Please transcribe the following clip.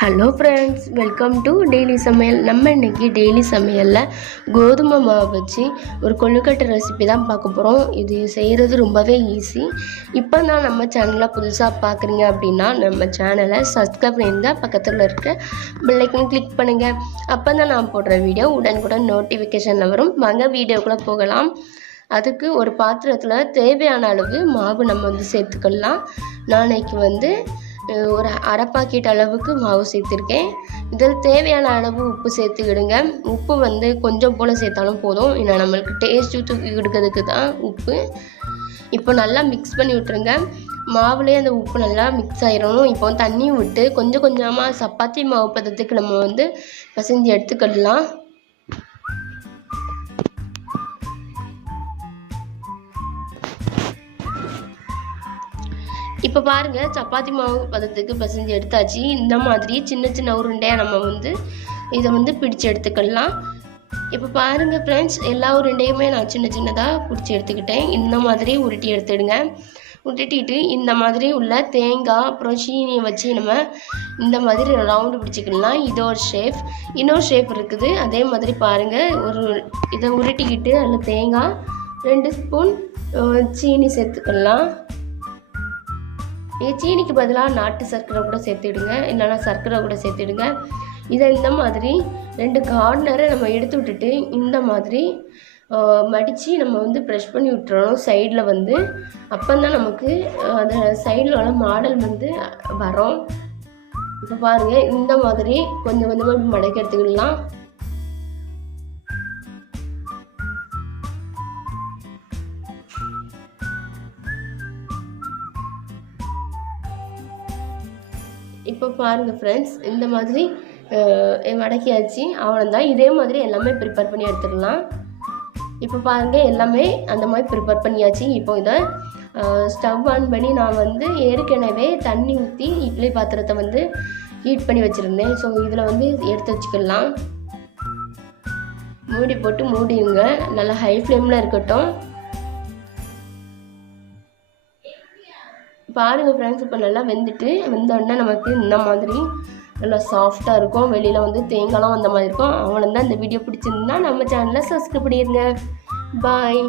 Hello friends, welcome to daily சமையல். நம்ம இன்றைக்கி டெய்லி சமையலில் கோதுமை மாவு வச்சு ஒரு கொழுக்கட்டை ரெசிபி தான் பார்க்க போகிறோம். இது செய்கிறது ரொம்பவே ஈஸி. இப்போ தான் நம்ம சேனலை புதுசாக பார்க்குறீங்க அப்படின்னா நம்ம சேனலை சப்ஸ்கிரைப் பண்ணிங்க, பக்கத்தில் இருக்க பெல் ஐக்கனை கிளிக் பண்ணுங்கள். அப்போ தான் நான் போடுற வீடியோ உடனுக்குடன் நோட்டிஃபிகேஷனில் வரும். வாங்க வீடியோக்குள்ளே போகலாம். அதுக்கு ஒரு பாத்திரத்தில் தேவையான அளவு மாவு நம்ம சேர்த்துக்கலாம். நாளைக்கு ஒரு அரை பாக்கெட் அளவுக்கு மாவு சேர்த்துருக்கேன். இதில் தேவையான அளவு உப்பு சேர்த்துக்கிடுங்க. உப்பு கொஞ்சம் போல் சேர்த்தாலும் போதும், ஏன்னா நம்மளுக்கு டேஸ்ட்டு தூக்கி கொடுக்கறதுக்கு தான் உப்பு. இப்போ நல்லா மிக்ஸ் பண்ணி விட்டுருங்க. மாவுலேயே அந்த உப்பு நல்லா மிக்ஸ் ஆகிடணும். இப்போ தண்ணியும் விட்டு கொஞ்சம் கொஞ்சமாக சப்பாத்தி மாவு பதத்துக்கு நம்ம பிசைஞ்சு எடுத்துக்கிடலாம். இப்போ பாருங்கள், சப்பாத்தி மாவு பதத்துக்கு பிசைஞ்சு எடுத்தாச்சு. இந்த மாதிரி சின்ன சின்ன உருண்டையாக நம்ம இதை பிடிச்சி எடுத்துக்கலாம். இப்போ பாருங்கள் ஃப்ரெண்ட்ஸ், எல்லா உருண்டையுமே நான் சின்ன சின்னதாக பிடிச்சி எடுத்துக்கிட்டேன். இந்த மாதிரி உருட்டி எடுத்துடுங்க. உருட்டிட்டு இந்த மாதிரி உள்ள தேங்காய் அப்புறம் சீனியை வச்சு நம்ம இந்த மாதிரி ரவுண்டு பிடிச்சிக்கலாம். இது ஒரு ஷேப், இன்னொரு ஷேப் இருக்குது. அதே மாதிரி பாருங்கள், இதை உருட்டிக்கிட்டு அதில் தேங்காய் 2 ஸ்பூன் சீனி சேர்த்துக்கலாம். சீனிக்கு பதிலாக நாட்டு சர்க்கரை கூட சேர்த்துடுங்க, இல்லைனா சர்க்கரை கூட சேர்த்துடுங்க. இதை இந்த மாதிரி 2 கார்னரை நம்ம எடுத்து விட்டுட்டு இந்த மாதிரி மடித்து நம்ம ப்ரெஷ் பண்ணி விட்டுறணும் சைடில். அப்போ தான் நமக்கு அந்த சைடில் உள்ள மாடல் வரும். இப்போ பாருங்கள், இந்த மாதிரி கொஞ்சம் கொஞ்சமாக மடக்கி எடுத்துக்கலாம். இப்போ பாருங்கள் ஃப்ரெண்ட்ஸ், இந்த மாதிரி வடக்கியாச்சு. அவ்வளோதான். இதே மாதிரி எல்லாமே ப்ரிப்பேர் பண்ணி எடுத்துடலாம். இப்போ பாருங்கள், எல்லாமே அந்த மாதிரி ப்ரிப்பேர் பண்ணியாச்சு. இப்போ இதை ஸ்டவ் ஆன் பண்ணி நான் ஏற்கனவே தண்ணி ஊற்றி இட்லி பாத்திரத்தை ஹீட் பண்ணி வச்சுருந்தேன். ஸோ இதில் எடுத்து வச்சுக்கலாம். மூடி போட்டு மூடிடுங்க. நல்லா ஹை ஃப்ளேமில் இருக்கட்டும். பாருங்கள் ஃப்ரெண்ட்ஸ், இப்போ நல்லா வெந்தோடனே நமக்கு இந்த மாதிரி நல்லா சாஃப்டாக இருக்கும். வெளியில் தேங்காய்லாம் அந்த மாதிரி இருக்கும். அவங்களும் தான் இந்த வீடியோ பிடிச்சிருந்தா நம்ம சேனலை சப்ஸ்கிரைப் பண்ணிடுங்க. பாய்.